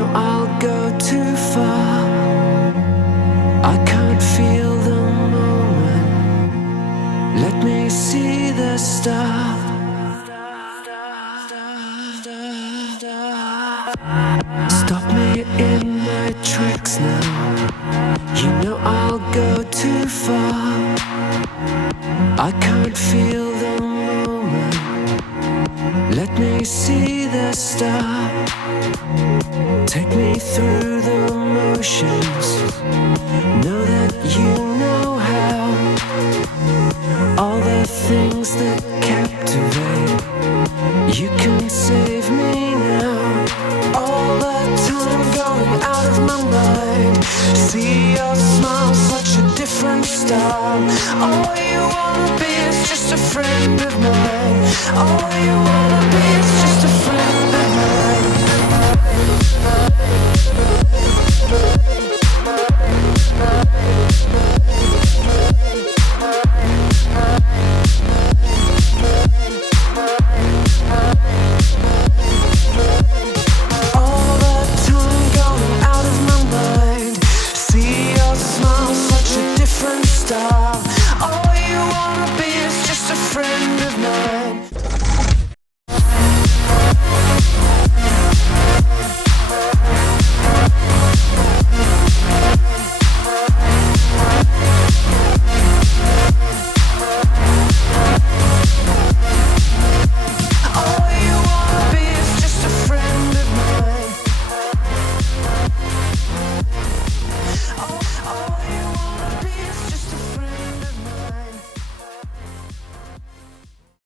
know I'll go too far. I can't feel the moment. Let me see the start. Stop me in my tracks now. You know I'll go too far. I can't feel the moment. Let me see the start. Take me through the motions. Know that you know how. All the things that captivate. You can save me now. All the time going out of my mind. See your smile, such a different style. All you wanna be is just a friend of mine. All you wanna be is just a friend of mine. All the time going out of my mind. See your smile, such a different style. All you wanna be is just a friend of mine. All you wanna be is just a friend of mine. All you wanna be is just a friend.